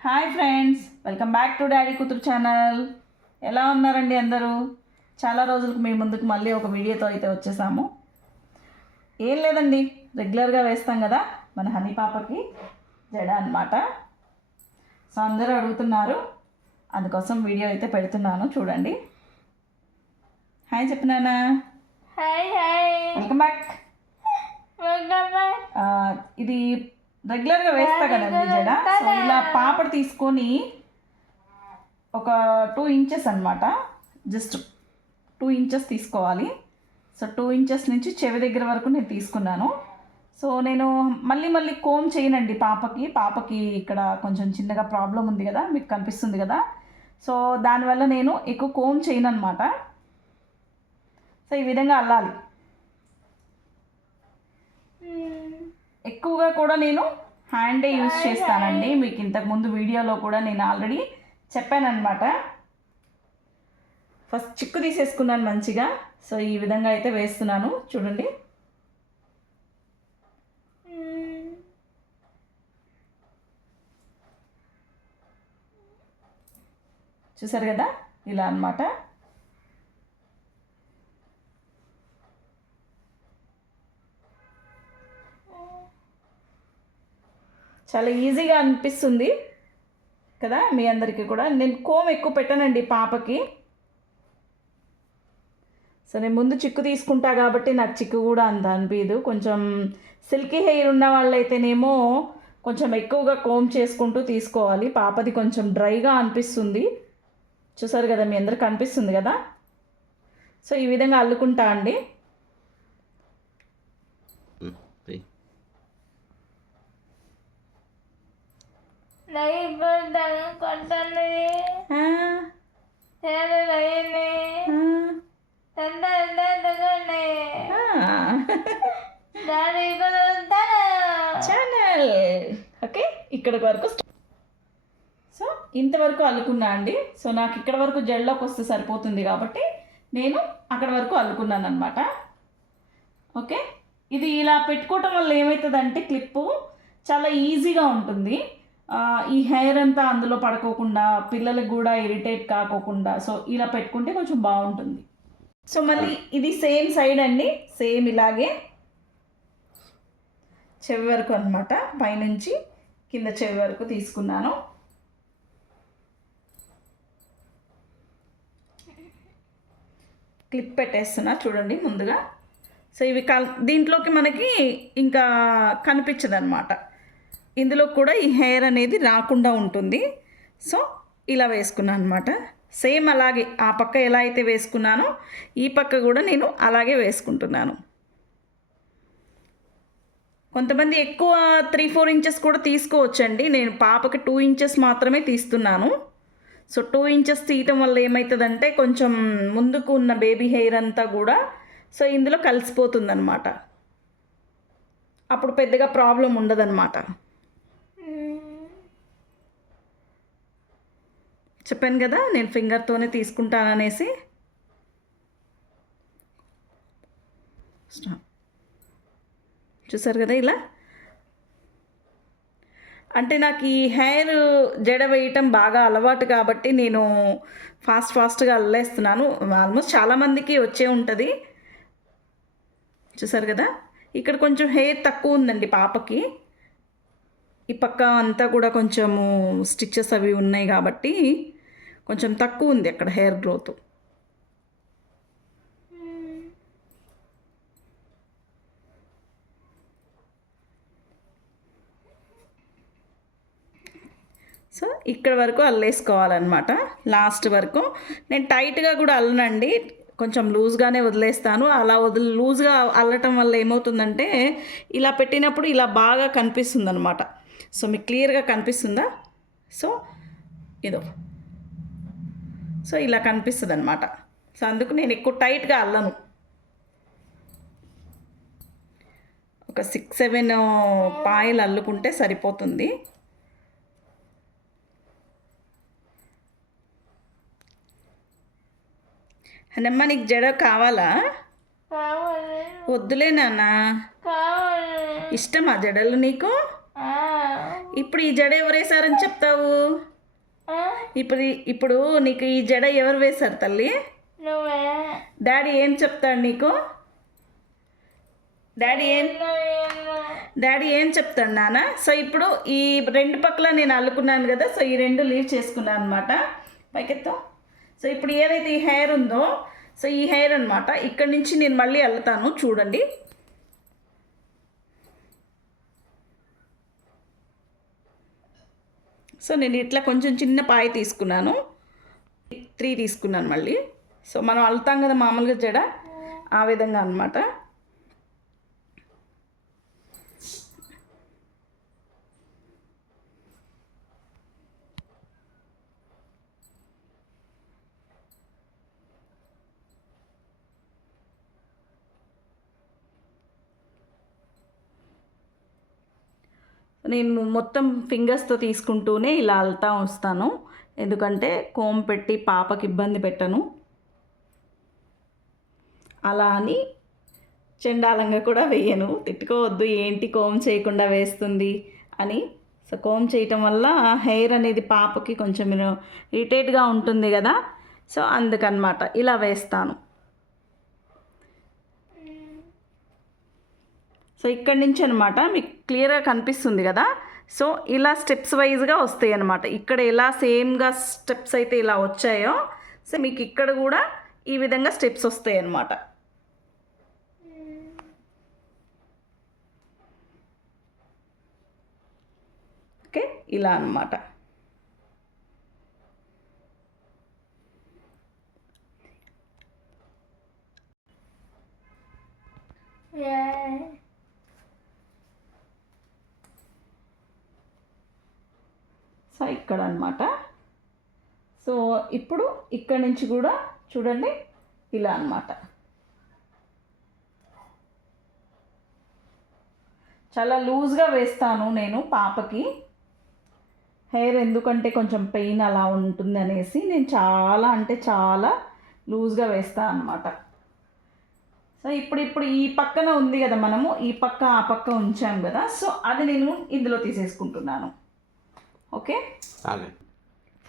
Hi friends welcome back to daddy కూతురు channel. ఎలా ఉన్నారండి అందరూ? చాలా రోజులకు మీ ముందుకు మళ్ళీ ఒక వీడియోతో అయితే వచ్చేసాము. ఏం లేదండి రెగ్యులర్గా వేస్తాం కదా మన హనీ పాపకి జడ అన్నమాట. సో అందరూ అడుగుతున్నారు అందుకోసం వీడియో అయితే పెడుతున్నాను చూడండి. Hi చెప్పినానా hi hi. Welcome back. Welcome back. ఆ, ఇది రెగ్యులర్గా వేస్తా కదండి జడ సో ఇలా పాపడు తీసుకొని ఒక టూ ఇంచెస్ అన్నమాట. జస్ట్ టూ ఇంచెస్ తీసుకోవాలి. సో టూ ఇంచెస్ నుంచి చెవి దగ్గర వరకు నేను తీసుకున్నాను. సో నేను మళ్ళీ మళ్ళీ కోమ్ చేయనండి పాపకి. పాపకి ఇక్కడ కొంచెం చిన్నగా ప్రాబ్లం ఉంది కదా మీకు కనిపిస్తుంది కదా. సో దానివల్ల నేను ఎక్కువ కోమ్ చేయను అనమాట సో ఈ విధంగా అల్లాలి. ఎక్కువగా కూడా నేను హ్యాండే యూస్ చేస్తానండి. మీకు ఇంతకుముందు వీడియోలో కూడా నేను ఆల్రెడీ చెప్పానన్నమాట. ఫస్ట్ చిక్కు తీసేసుకున్నాను మంచిగా. సో ఈ విధంగా అయితే వేస్తున్నాను. చూడండి. చూసారు కదా? ఇలా అన్నమాట. చాలా ఈజీగా అనిపిస్తుంది కదా మీ అందరికీ కూడా. నేను కోమ్ ఎక్కువ పెట్టానండి పాపకి. సో నేను ముందు చిక్కు తీసుకుంటా కాబట్టి నాకు చిక్కు కూడా అంత అనిపించదు కొంచెం సిల్కీ హెయిర్ ఉన్న వాళ్ళైతేనేమో కొంచెం ఎక్కువగా కోమ్ చేసుకుంటూ తీసుకోవాలి. పాపది కొంచెం డ్రైగా అనిపిస్తుంది. చూసారు కదా మీ అందరికి కనిపిస్తుంది కదా? సో ఈ విధంగా అల్లుకుంటా అండి లైవ్ పడతాను కొట్టన్నది ఆ, చాలా లైవ్ని ఆ, తండ తగ్గండి ఆ. దాని కూడా ఉంటాను ఛానల్ ఓకే ఇక్కడ వరకు సో ఇంతవరకు అల్లుకున్నా అండి. సో నాకు ఇక్కడ వరకు జడలోకి వస్తే సరిపోతుంది కాబట్టి నేను అక్కడ వరకు అల్లుకున్నాను అనమాట ఓకే ఇది ఇలా పెట్టుకోవటం వల్ల ఏమవుతుందంటే క్లిప్పు చాలా ఈజీగా ఉంటుంది. ఈ హెయిర్ అంతా అందులో పడుకోకుండా పిల్లలకు కూడా ఇరిటేట్ కాకోకుండా సో ఇలా పెట్టుకుంటే కొంచెం బాగుంటుంది. సో మళ్ళీ ఇది సేమ్ సైడ్ అండి. సేమ్ ఇలాగే చెవి వరకు అనమాట పైనుంచి కింద చెవి వరకు తీసుకున్నాను. క్లిప్ పెట్టేస్తున్నా చూడండి ముందుగా. సో ఇవి కల్ దీంట్లోకి మనకి ఇంకా కనిపించదు అనమాట ఇందులో కూడా ఈ హెయిర్ అనేది రాకుండా ఉంటుంది. సో ఇలా వేసుకున్నాను అనమాట సేమ్ అలాగే ఆ పక్క ఎలా అయితే వేసుకున్నానో ఈ పక్క కూడా నేను అలాగే వేసుకుంటున్నాను. కొంతమంది ఎక్కువ త్రీ ఫోర్ ఇంచెస్ కూడా తీసుకోవచ్చండి. నేను పాపకి టూ ఇంచెస్ మాత్రమే తీస్తున్నాను. సో టూ ఇంచెస్ తీయటం వల్ల ఏమవుతుందంటే కొంచెం ముందుకు ఉన్న బేబీ హెయిర్ అంతా కూడా సో ఇందులో కలిసిపోతుందన్నమాట. అప్పుడు పెద్దగా ప్రాబ్లం ఉండదన్నమాట. చెప్పాను కదా నేను ఫింగర్తోనే తీసుకుంటాననేసి. చూసారు కదా ఇలా? అంటే నాకు ఈ హెయిర్ జడ వేయటం బాగా అలవాటు కాబట్టి నేను ఫాస్ట్ ఫాస్ట్గా అల్లేస్తున్నాను. ఆల్మోస్ట్ చాలామందికి వచ్చే ఉంటుంది. చూసారు కదా? ఇక్కడ కొంచెం హెయిర్ తక్కువ ఉందండి పాపకి. ఈ పక్క అంతా కూడా కొంచెము స్టిచ్చెస్ అవి ఉన్నాయి కాబట్టి కొంచెం తక్కువ ఉంది అక్కడ హెయిర్ గ్రోత్. సో ఇక్కడ వరకు అల్లేసుకోవాలన్నమాట. లాస్ట్ వరకు నేను టైట్గా కూడా అల్లనండి. కొంచెం లూజ్గానే వదిలేస్తాను. అలా వదిలి లూజ్గా అల్లటం వల్ల ఏమవుతుందంటే ఇలా పెట్టినప్పుడు ఇలా బాగా కనిపిస్తుంది అనమాట సో మీకు క్లియర్గా కనిపిస్తుందా? సో ఇదో. సో ఇలా కనిపిస్తుంది అనమాట సో అందుకు నేను ఎక్కువ టైట్గా అల్లను. ఒక సిక్స్ సెవెన్ పాయలు అల్లుకుంటే సరిపోతుంది. అన్నమ్మ నీకు జడ కావాలా? వద్దులే నాన్న. ఇష్టమా జడలు నీకు? ఇప్పుడు ఈ జడ ఎవరు వేశారని చెప్తావు? ఇప్పుడు ఇప్పుడు నీకు ఈ జడ ఎవరు వేశారు తల్లి? డాడీ ఏం చెప్తాడు నీకు? డాడీ ఏం. డాడీ ఏం చెప్తాడు నాన్న సో ఇప్పుడు ఈ రెండు పక్కల నేను అల్లుకున్నాను కదా సో ఈ రెండు లీవ్ చేసుకున్నాను అనమాట పైకెత్తా. సో ఇప్పుడు ఏదైతే ఈ హెయిర్ ఉందో సో ఈ హెయిర్ అనమాట ఇక్కడి నుంచి నేను మళ్ళీ అల్లుతాను చూడండి. సో నేను ఇట్లా కొంచెం చిన్న పాయ తీసుకున్నాను. త్రీ తీసుకున్నాను మళ్ళీ. సో మనం అల్తాం కదా మామూలుగా జడ? ఆ విధంగా అనమాట నేను మొత్తం ఫింగర్స్తో తీసుకుంటూనే ఇలా అల్తా వస్తాను. ఎందుకంటే కోమ్ పెట్టి పాపకి ఇబ్బంది పెట్టను. అలా అని చెండాలంగా కూడా వేయను. తిట్టుకోవద్దు ఏంటి కోమ్ చేయకుండా వేస్తుంది అని. సో కోమ్ చేయటం వల్ల హెయిర్ అనేది పాపకి కొంచెం ఇరిటేట్గా ఉంటుంది కదా. సో అందుకనమాట ఇలా వేస్తాను. సో ఇక్కడి నుంచి అనమాట మీకు క్లియర్గా కనిపిస్తుంది కదా? సో ఇలా స్టెప్స్ వైజ్గా వస్తాయి అనమాట ఇక్కడ ఎలా సేమ్గా స్టెప్స్ అయితే ఇలా వచ్చాయో సో మీకు ఇక్కడ కూడా ఈ విధంగా స్టెప్స్ వస్తాయి అనమాట ఓకే ఇలా అన్నమాట. ఇక్కడ అనమాట సో ఇప్పుడు ఇక్కడ నుంచి కూడా చూడండి ఇలా అనమాట చాలా లూజ్గా వేస్తాను నేను పాపకి. హెయిర్ ఎందుకంటే కొంచెం పెయిన్ అలా ఉంటుంది అనేసి నేను చాలా అంటే చాలా లూజ్గా వేస్తాను అనమాట సో ఇప్పుడు ఇప్పుడు ఈ పక్కన ఉంది కదా మనము ఈ పక్క ఆ పక్క ఉంచాం కదా. సో అది నేను ఇందులో తీసేసుకుంటున్నాను. ఓకే?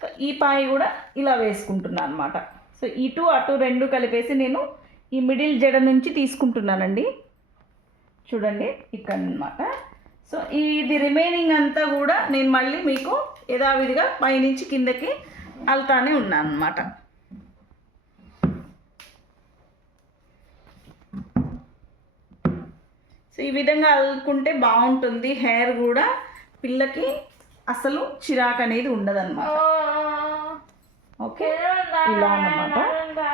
సో ఈ పాయ కూడా ఇలా వేసుకుంటున్నాను అనమాట సో ఇటు అటు రెండు కలిపేసి నేను ఈ మిడిల్ జడ నుంచి తీసుకుంటున్నానండి. చూడండి ఇక్కడ అనమాట సో ఇది రిమైనింగ్ అంతా కూడా నేను మళ్ళీ మీకు యథావిధిగా పైనుంచి కిందకి అల్తానే ఉన్నాను అనమాట సో ఈ విధంగా అల్లుకుంటే బాగుంటుంది. హెయిర్ కూడా పిల్లకి అసలు చిరాకు అనేది ఉండదన్నమాట. ఓకే? ఇలా అన్నమాట.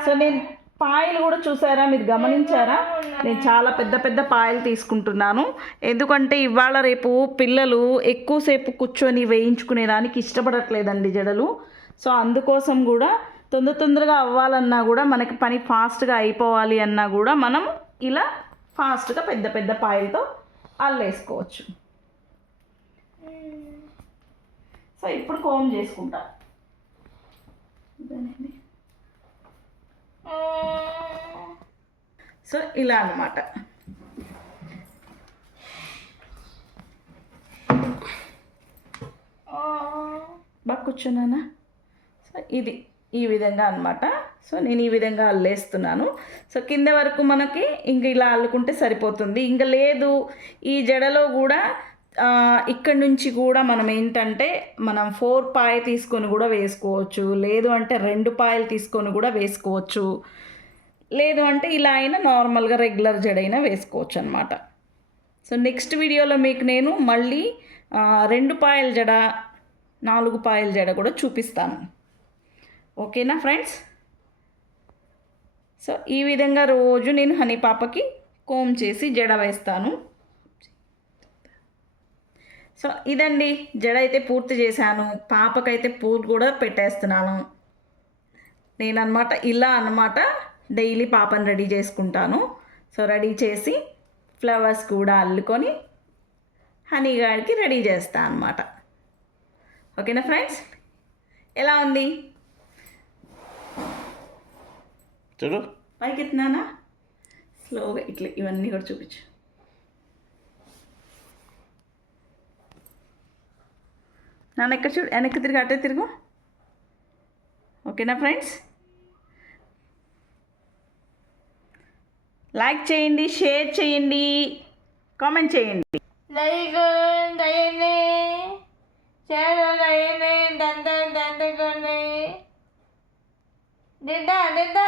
సో నేను పాయలు కూడా చూసారా? మీరు గమనించారా? నేను చాలా పెద్ద పెద్ద పాయలు తీసుకుంటున్నాను. ఎందుకంటే ఇవాళ రేపు పిల్లలు ఎక్కువసేపు కూర్చొని వేయించుకునేదానికి ఇష్టపడట్లేదండి జడలు. సో అందుకోసం కూడా తొందర తొందరగా అవ్వాలన్నా కూడా మనకి పని ఫాస్ట్గా అయిపోవాలి అన్నా కూడా మనం ఇలా ఫాస్ట్గా పెద్ద పెద్ద పాయలతో అల్లేసుకోవచ్చు. సో ఇప్పుడు కోమ్ చేసుకుంటా. సో ఇలా అన్నమాట. బాగా కూర్చున్నానా సో ఇది ఈ విధంగా అన్నమాట. సో నేను ఈ విధంగా అల్లేస్తున్నాను. సో కింద వరకు మనకి ఇంక ఇలా అల్లుకుంటే సరిపోతుంది. ఇంకా లేదు. ఈ జడలో కూడా ఇక్కడ నుంచి కూడా మనం ఏంటంటే మనం ఫోర్ పాయ తీసుకొని కూడా వేసుకోవచ్చు. లేదు అంటే రెండు పాయలు తీసుకొని కూడా వేసుకోవచ్చు. లేదు అంటే ఇలా అయినా నార్మల్గా రెగ్యులర్ జడైనా వేసుకోవచ్చు అనమాట సో నెక్స్ట్ వీడియోలో మీకు నేను మళ్ళీ రెండు పాయల జడ నాలుగు పాయల జడ కూడా చూపిస్తాను. ఓకేనా ఫ్రెండ్స్? సో ఈ విధంగా రోజు నేను హనీ పాపకి కోమ్ చేసి జడ వేస్తాను. సో ఇదండి జడ అయితే పూర్తి చేశాను పాపకైతే పూలు కూడా పెట్టేస్తున్నాను. నేను అనమాట ఇలా అనమాట డైలీ పాపని రెడీ చేసుకుంటాను. సో రెడీ చేసి ఫ్లవర్స్ కూడా అల్లుకొని హనీ గాడికి రెడీ చేస్తాను అనమాట ఓకేనా ఫ్రెండ్స్? ఎలా ఉంది? చూడు. పైకి ఎత్తున్నానా స్లోగా ఇట్లా ఇవన్నీ కూడా చూపించు. నాన్న ఎక్కడ చూడు వెనక్కి తిరిగి అటే తిరుగు. ఓకేనా ఫ్రెండ్స్? లైక్ చేయండి షేర్ చేయండి కామెంట్ చేయండి. లైక్ చేయండి చేరు దయని దండ దండుకొని దిద్ద దిద్ద